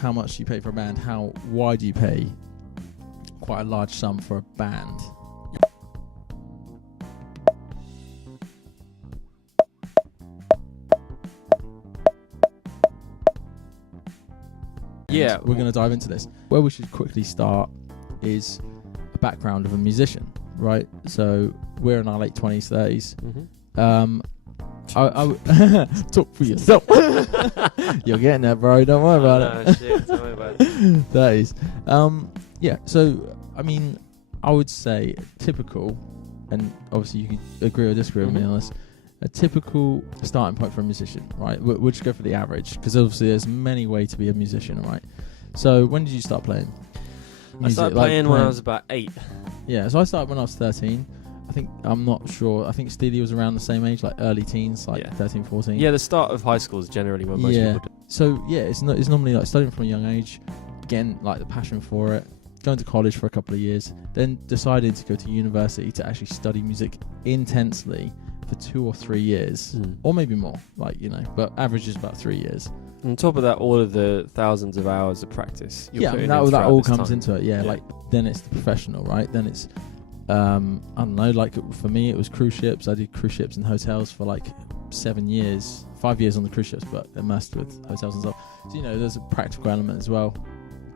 how much you pay for a band, why do you pay quite a large sum for a band? Yeah, we're going to dive into this. Where we should quickly start is a background of a musician, right? So we're in our late 20s, 30s. Mm-hmm. I talk for yourself. You're getting there, bro. Don't worry about it. Shit, don't worry about it. 30s. Yeah. So I mean, I would say typical, and obviously you can agree or disagree with me on this. A typical starting point for a musician, right? We'll just go for the average, because obviously there's many ways to be a musician, right? So when did you start playing music? I started playing when I was about 8. Yeah, so I started when I was 13. I'm not sure. I think Steely was around the same age, like early teens, like 13, 14. Yeah, the start of high school is generally when most people do. So yeah, it's normally like studying from a young age, getting like the passion for it, going to college for a couple of years, then decided to go to university to actually study music intensely for 2 or 3 years, or maybe more, but average is about 3 years. On top of that, all of the thousands of hours of practice. That all comes into it. Yeah, like then it's the professional, right? Then it's I don't know, like for me it was cruise ships. I did cruise ships and hotels for like 7 years, 5 years on the cruise ships, but immersed with hotels and stuff. So there's a practical element as well,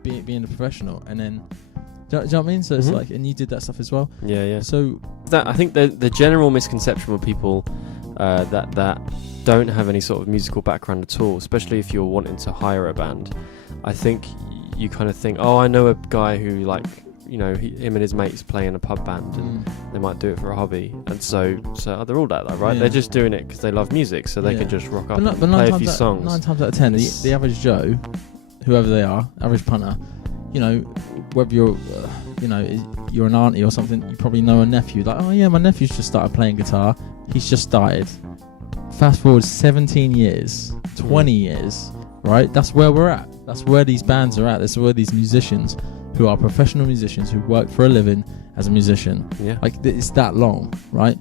being a professional. And then do you know what I mean? So it's like, and you did that stuff as well. Yeah. So that, I think the general misconception with people that don't have any sort of musical background at all, especially if you're wanting to hire a band, I think you kind of think, oh, I know a guy who him and his mates play in a pub band, and they might do it for a hobby, and so they're all like that, right? They're just doing it because they love music, so they can just rock up and play a few songs. 9 times out of 10, the average Joe, whoever they are, average punter, whether you're you're an auntie or something, you probably know a nephew, like, oh yeah, my nephew's just started playing guitar, he's just started. Fast forward 17 years, 20 years, right? That's where we're at. That's where these bands are at. That's where these musicians who are professional musicians who work for a living as a musician. Yeah. Like, it's that long, right?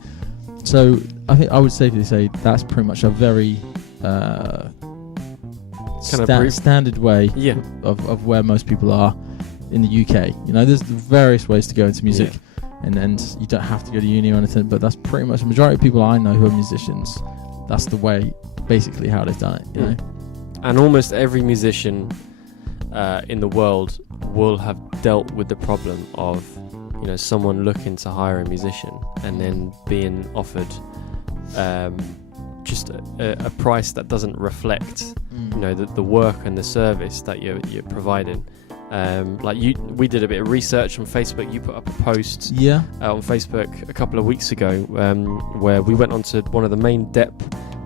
So I think I would safely say that's pretty much a very standard way of where most people are in the UK. There's various ways to go into music, and you don't have to go to uni or anything, but that's pretty much the majority of people I know who are musicians. That's the way, basically, how they've done it. You know? And almost every musician in the world will have dealt with the problem of someone looking to hire a musician and then being offered just a price that doesn't reflect the work and the service that you're providing. We did a bit of research on Facebook. You put up a post on Facebook a couple of weeks ago where we went onto one of the main dep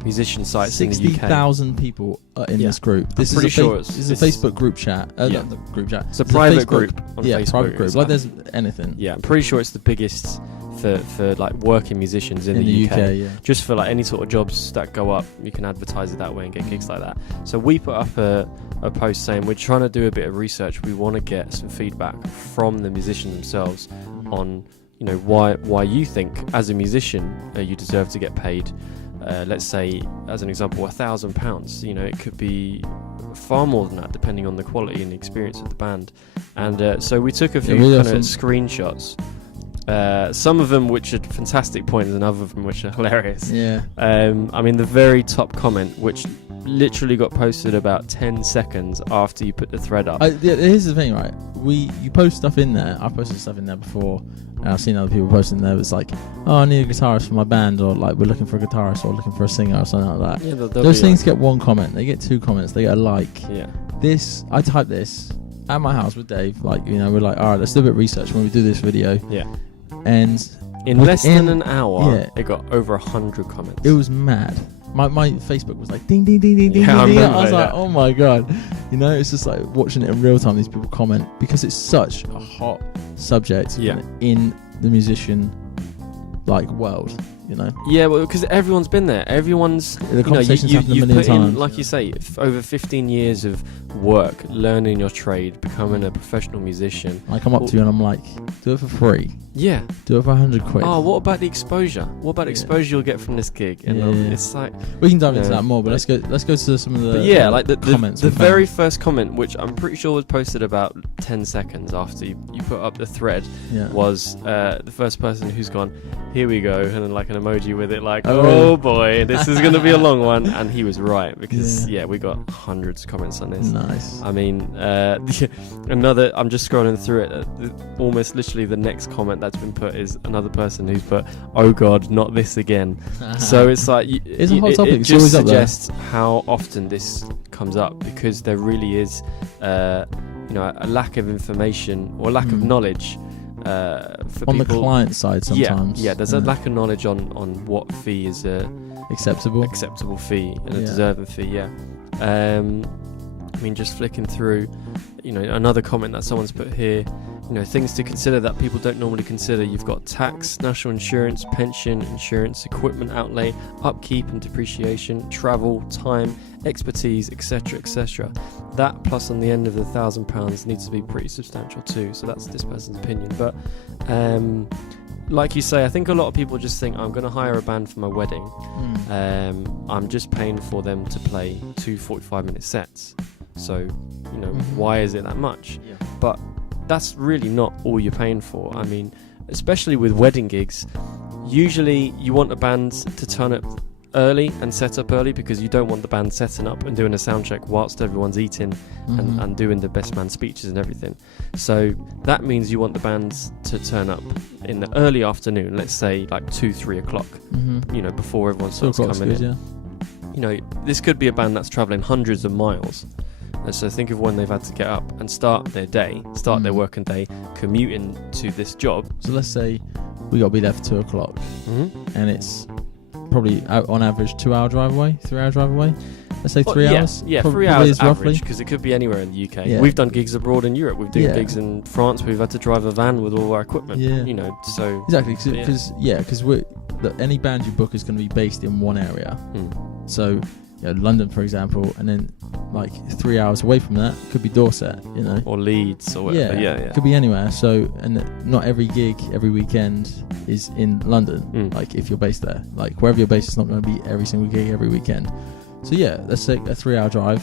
musician sites in the UK. 60,000 people are in this group. This is a Facebook group chat. Not the group chat. It's a private group on Facebook. Private group. Like there's anything. Yeah, I'm pretty sure it's the biggest for like working musicians in the UK. Just for like any sort of jobs that go up, you can advertise it that way and get gigs like that. So we put up a post saying we're trying to do a bit of research. We want to get some feedback from the musicians themselves on why you think as a musician you deserve to get paid. Let's say, as an example, £1,000. It could be far more than that, depending on the quality and the experience of the band. And so we took a few kind of screenshots. Some of them which are fantastic points, and other of them which are hilarious. The very top comment, which literally got posted about 10 seconds after you put the thread up. Here's the thing, right? You post stuff in there. I posted stuff in there before, and I've seen other people posting there. It's like, oh, I need a guitarist for my band, or like, we're looking for a guitarist, or looking for a singer, or something like that. Yeah, those things get 1 comment. They get 2 comments. They get a like. Yeah. I type this at my house with Dave. Like, we're like, all right, let's do a bit of research when we do this video. Yeah. And in less than an hour, it got over 100 comments. It was mad. My Facebook was like ding ding ding ding ding. I was like, oh my god, it's just like watching it in real time. These people comment because it's such a hot subject in the musician world. Yeah, well, because everyone's been there. Everyone's the conversations happened a million times. like you say, over 15 years of work, learning your trade, becoming a professional musician. I come up to you and I'm like, do it for free. Yeah. Do it for 100 quid. Oh, what about the exposure? What about the exposure you'll get from this gig? And it's like, we can dive into that more, but let's go to some of the like the comments. The very first comment, which I'm pretty sure was posted about 10 seconds after you put up the thread, was the first person who's gone, here we go, and then like an emoji with it like, oh boy, this is going to be a long one. And he was right, because we got hundreds of comments on this. Nice. I mean, I'm just scrolling through it, almost literally the next comment that's been put is another person who's put, oh god, not this again. So it's like, it's a hot topic. It just suggests how often this comes up, because there really is a lack of information or lack of knowledge for on people. The client side sometimes. There's a lack of knowledge on what fee is a acceptable fee and a deserving fee. I mean, just flicking through, another comment that someone's put here, things to consider that people don't normally consider. You've got tax, national insurance, pension, insurance, equipment outlay, upkeep and depreciation, travel, time, expertise, etc., etc. That plus on the end of the £1,000 needs to be pretty substantial too. So that's this person's opinion. But like you say, I think a lot of people just think, I'm going to hire a band for my wedding. I'm just paying for them to play 2 45-minute sets. So, why is it that much? Yeah. But that's really not all you're paying for. I mean, especially with wedding gigs, usually you want a band to turn up early and set up early, because you don't want the band setting up and doing a sound check whilst everyone's eating and doing the best man speeches and everything. So that means you want the bands to turn up in the early afternoon, let's say like 2-3 o'clock, before everyone starts coming in. This could be a band that's travelling hundreds of miles. And so think of when they've had to get up and start their their working day, commuting to this job. So let's say we got to be there for 2 o'clock, and it's probably on average 2 hour drive away, 3 hour drive away. Let's say 3 hours. Yeah, 3 hours average, because it could be anywhere in the UK. Yeah. We've done gigs abroad in Europe. We've done gigs in France. We've had to drive a van with all our equipment. Yeah. So exactly, because any band you book is going to be based in one area. So London, for example, and then like 3 hours away from that could be Dorset, or Leeds or whatever. Yeah. Could be anywhere. So, and not every gig every weekend is in London. Like if you're based there, like wherever you're based, it's not going to be every single gig every weekend. So let's say a 3 hour drive.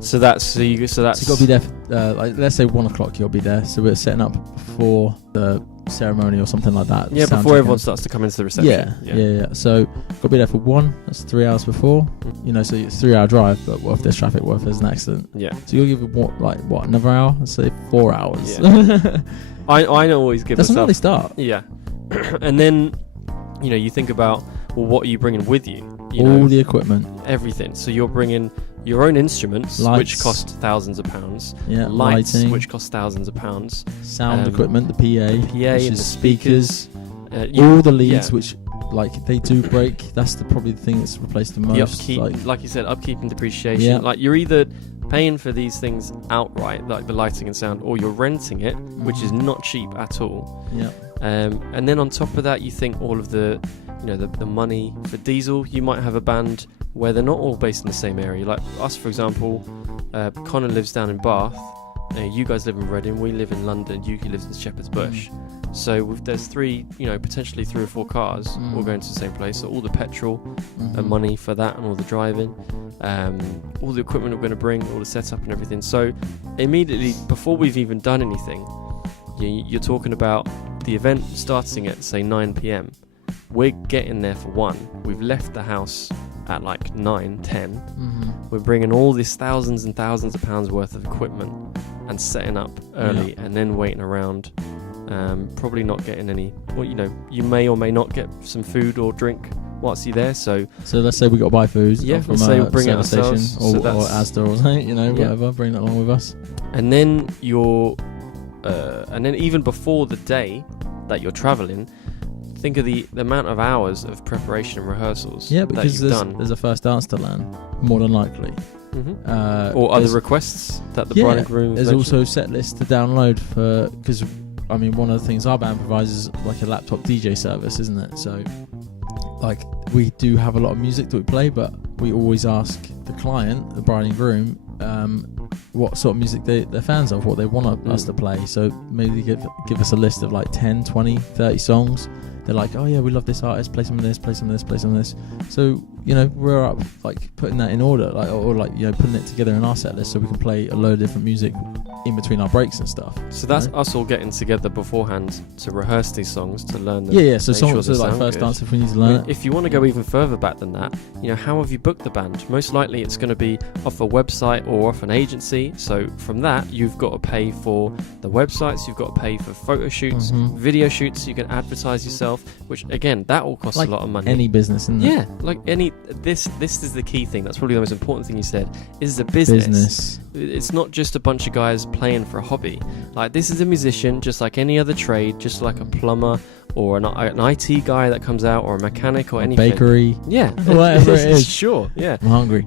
So you got to be there. Let's say 1 o'clock you'll be there. So we're setting up for the ceremony or something like that. Yeah, before everyone starts to come into the reception. Yeah. So got to be there for 1. That's 3 hours before. So it's a 3 hour drive. But what if there's traffic? What if there's an accident? Yeah. So you'll give it what another hour? Let's say 4 hours. Yeah. I always give. That's an early start. Yeah. And then you think about, well, what are you bringing with you? All the equipment, everything. So you're bringing your own instruments, which cost thousands of pounds. Yeah, lighting, lighting, which cost thousands of pounds. Sound equipment, the PA, which and the speakers, all the leads, which they do break. That's probably the thing that's replaced the most. The upkeep, like you said, upkeep and depreciation. Yeah. Like you're either paying for these things outright, like the lighting and sound, or you're renting it, which is not cheap at all. Yeah. And then on top of that, you think all of the money for diesel. You might have a band where they're not all based in the same area. Like us, for example, Conor lives down in Bath. You guys live in Reading. We live in London. Yuki lives in Shepherd's Bush. So there's potentially 3 or 4 cars all going to the same place. So all the petrol and money for that, and all the driving, all the equipment we're going to bring, all the setup and everything. So immediately before we've even done anything, you're talking about the event starting at say 9 p.m. We're getting there for 1. We've left the house at like 9, 10. We're bringing all this thousands and thousands of pounds worth of equipment and setting up early and then waiting around. Probably not getting any. Well, you may or may not get some food or drink whilst you're there. So let's say we got to buy food. Yeah, from say we'll bring it station ourselves, or Asda or something. Whatever. Bring that along with us. And then and then even before the day that you're travelling, think of the amount of hours of preparation and rehearsals. Yeah, because there's a first dance to learn, more than likely. Or other requests that the bride and groom. There's also set lists to download because one of the things our band provides is like a laptop DJ service, isn't it? So we do have a lot of music that we play, but we always ask the client, the bride and groom, what sort of music they're fans of, what they want us to play. So maybe give us a list of like 10, 20, 30 songs. They're like, oh yeah, we love this artist, play some of this, play some of this, play some of this. So, you know, we're up like putting that in order, like, or like, you know, putting it together in our set list so we can play a load of different music in between our breaks and stuff. So that's us all getting together beforehand to rehearse these songs, to learn them. Yeah. So songs are like first dance if we need to learn it. If you want to go even further back than that, you know, how have you booked the band? Most likely it's going to be off a website or off an agency. So from that, you've got to pay for the websites, you've got to pay for photo shoots, video shoots, so you can advertise yourself, which again, that all costs like a lot of money. Any business, isn't it? Yeah, like this is the key thing. That's probably the most important thing you said. Is a business. It's not just a bunch of guys playing for a hobby. Like, this is a musician, just like any other trade, just like a plumber or an IT guy that comes out, or a mechanic or anything. Bakery. Yeah, whatever it is. Sure, yeah. I'm hungry.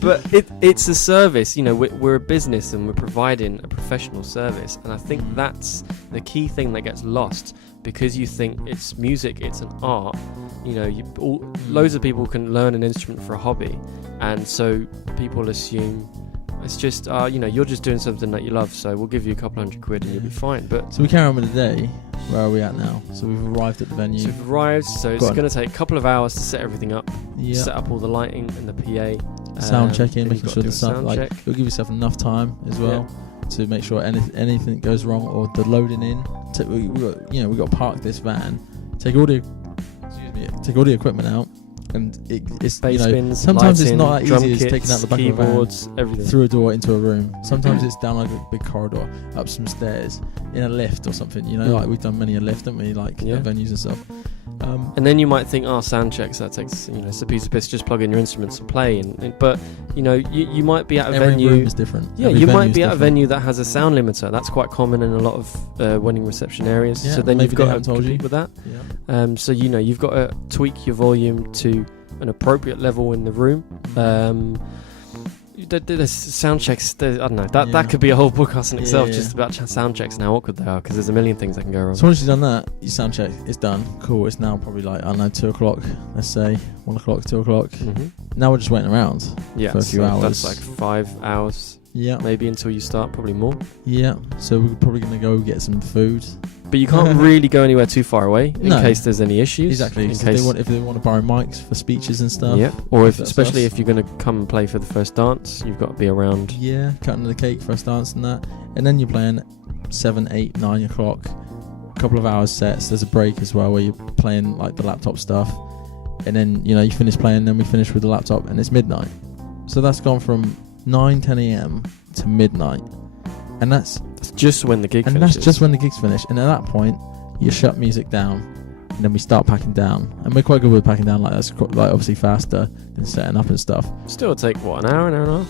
But it's a service. You know, we're a business and we're providing a professional service, and I think that's the key thing that gets lost, because you think it's music, it's an art. You know, loads of people can learn an instrument for a hobby, and so people assume it's just, you know, you're just doing something that you love, so we'll give you a couple £100 and you'll be fine. But so we carry on with the day. Where are we at now? So we've arrived at the venue. So we've arrived. So it's going to take a couple of hours to set everything up. Yep. Set up all the lighting and the PA. Sound checking, making sure the sound, like, you'll give yourself enough time as well to make sure anything goes wrong or the loading in. We've got to park this van, take all the equipment out. And it's, you know, spins, sometimes lighting, it's not that easy as kits, taking out the back keyboards, of a van, everything, through a door into a room. Sometimes it's down like a big corridor, up some stairs, in a lift or something. You know, like we've done many a lift, haven't we? Like at venues and stuff. And then you might think, sound checks, that takes, you know, it's a piece of piss, just plug in your instruments and play. But you know, you might be at a Every venue. Room is different. Yeah, you might be at a venue that has a sound limiter. That's quite common in a lot of wedding reception areas. Yeah, so then you've got to told compete with that. Yeah. So you know, you've got to tweak your volume to an appropriate level in the room. There's sound checks. I don't know. That could be a whole podcast in itself, just about sound checks and how awkward they are, because there's a million things that can go wrong. So once you've done that, your sound check is done. Cool. It's now probably like, I don't know, 2 o'clock. Let's say 1 o'clock, 2 o'clock. Now we're just waiting around for a few hours. That's like 5 hours. Yeah. Maybe until you start, probably more. Yeah. So we're probably going to go get some food. But you can't really go anywhere too far away in case there's any issues. Exactly. If they want to borrow mics for speeches and stuff. Yeah. Or especially if you're going to come and play for the first dance, you've got to be around. Yeah, cutting the cake, first dance and that. And then you're playing 7, 8, 9 o'clock. A couple of hours sets. There's a break as well where you're playing like the laptop stuff. And then, you know, you finish playing, then we finish with the laptop, and it's midnight. So that's gone from 9, 10 a.m. to midnight. And that's just when the gig finishes. And that's just when the gig's finished. And at that point, you shut music down, and then we start packing down. And we're quite good with packing down. Like, that's like obviously faster than setting up and stuff. Still take what, an hour and a half?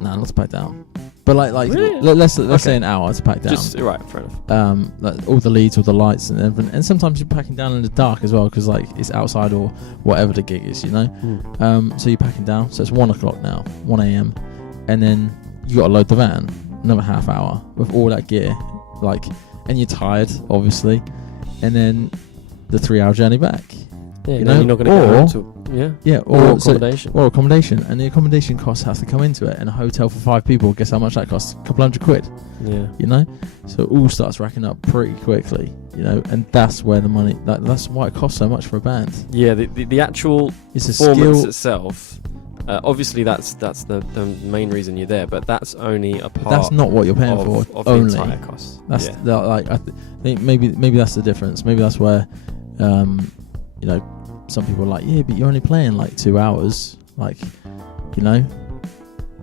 Nah, not to pack down. But like really? let's say an hour to pack down. Just right, fair enough. Like all the leads, all the lights, and everything. And sometimes you're packing down in the dark as well, because like it's outside or whatever the gig is, you know. So you're packing down. So it's 1 o'clock now, 1 a.m. And then you got to load the van. Another half hour with all that gear, like, and you're tired, obviously, and then the 3-hour journey back. Yeah, you know, you're not going to go home to or accommodation. Or accommodation, and the accommodation costs have to come into it. And a hotel for 5 people, guess how much that costs? A couple £100. Yeah, you know, so it all starts racking up pretty quickly, you know, and that's where the money. That's why it costs so much for a band. Yeah, the actual performance itself. Obviously, that's the main reason you're there, but that's only a part. That's not what you're paying for. Of only the entire cost. That's I think maybe that's the difference. Maybe that's where, you know, some people are like, yeah, but you're only playing like 2 hours. Like, you know,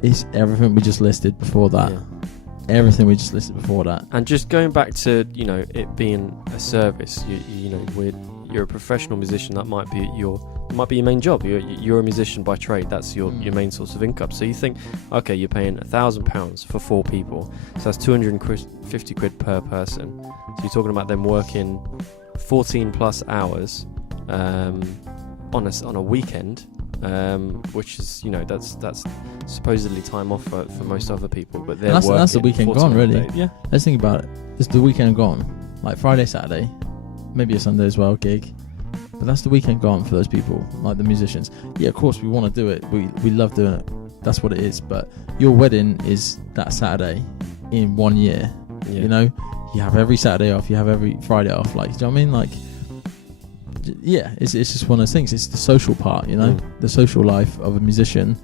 it's everything we just listed before that. Yeah. Everything we just listed before that. And just going back to, you know, it being a service. You know, you're a professional musician. That might be your main job. You're a musician by trade. That's your main source of income. So you think, okay, you're paying £1,000 for 4 people, so that's £250 per person. So you're talking about them working 14 plus hours on a weekend, which is, you know, that's supposedly time off for most other people, but they're working. That's the weekend gone, really. Yeah. Let's think about it. It's the weekend gone. Like Friday, Saturday, maybe a Sunday as well, gig. But that's the weekend gone for those people, like the musicians. Yeah, of course we want to do it. We love doing it. that's what it is. But your wedding is that Saturday in 1 year. Yeah. You know, you have every Saturday off, you have every Friday off. Like, do you know what I mean? Like, yeah, it's just one of those things. It's the social part, you know, the social life of a musician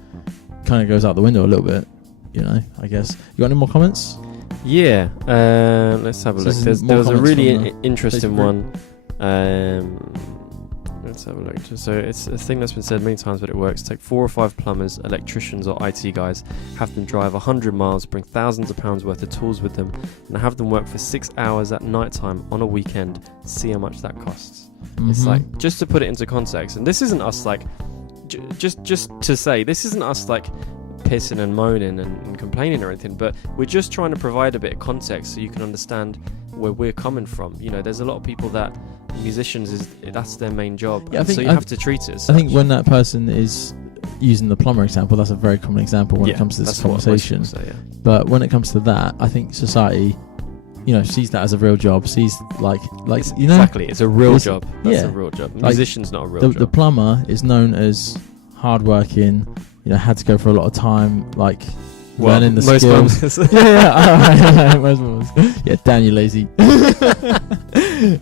kind of goes out the window a little bit, you know, I guess. You got any more comments? Yeah, let's have a look. There was a really interesting one. Let's have a look. So it's a thing that's been said many times, but it works. Take 4 or 5 plumbers, electricians or IT guys, have them drive 100 miles, bring thousands of pounds worth of tools with them, and have them work for 6 hours at night time on a weekend. See how much that costs. It's like, just to put it into context, and this isn't us like, just to say, this isn't us like pissing and moaning and complaining or anything, but we're just trying to provide a bit of context so you can understand where we're coming from. You know, there's a lot of people that musicians that's their main job, yeah, so you have to treat it as such. I think when that person is using the plumber example, that's a very common example when it comes to this conversation. But when it comes to that, I think society, you know, sees that as a real job, sees like you know, exactly, it's a real job. That's a real job. Musician's not a real job. The plumber is known as hardworking, you know, had to go for a lot of time, like learning the skills. Most plumbers. Yeah, damn you lazy.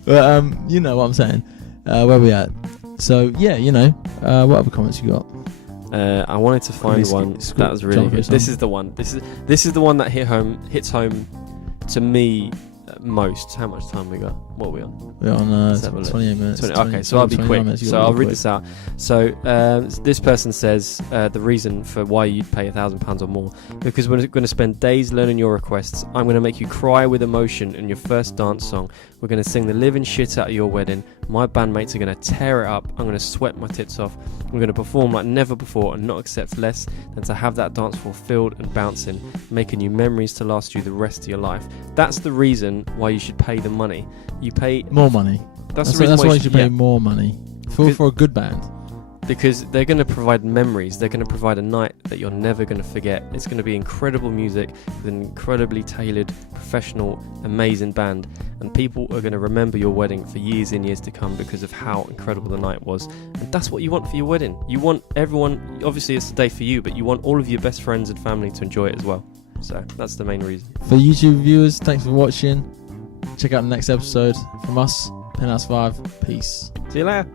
But you know what I'm saying. Where we at? So yeah, you know, what other comments you got? I wanted to find one that was really good. This is the one. This is the one that hits home to me most. How much time we got? What are we on? We're on 28 minutes. Okay, so I'll be quick. So I'll read this out. So this person says the reason for why you'd pay £1,000 or more, because we're going to spend days learning your requests. I'm going to make you cry with emotion in your first dance song. We're going to sing the living shit out of your wedding. My bandmates are going to tear it up. I'm going to sweat my tits off. I'm going to perform like never before and not accept less than to have that dance floor filled and bouncing, making you memories to last you the rest of your life. That's the reason why you should pay the money. You pay more money. That's why you should pay more money for a good band. Because they're going to provide memories. They're going to provide a night that you're never going to forget. It's going to be incredible music with an incredibly tailored, professional, amazing band. And people are going to remember your wedding for years and years to come because of how incredible the night was. And that's what you want for your wedding. You want everyone, obviously it's a day for you, but you want all of your best friends and family to enjoy it as well. So that's the main reason. For YouTube viewers, thanks for watching. Check out the next episode from us, Penthouse 5. Peace. See you later.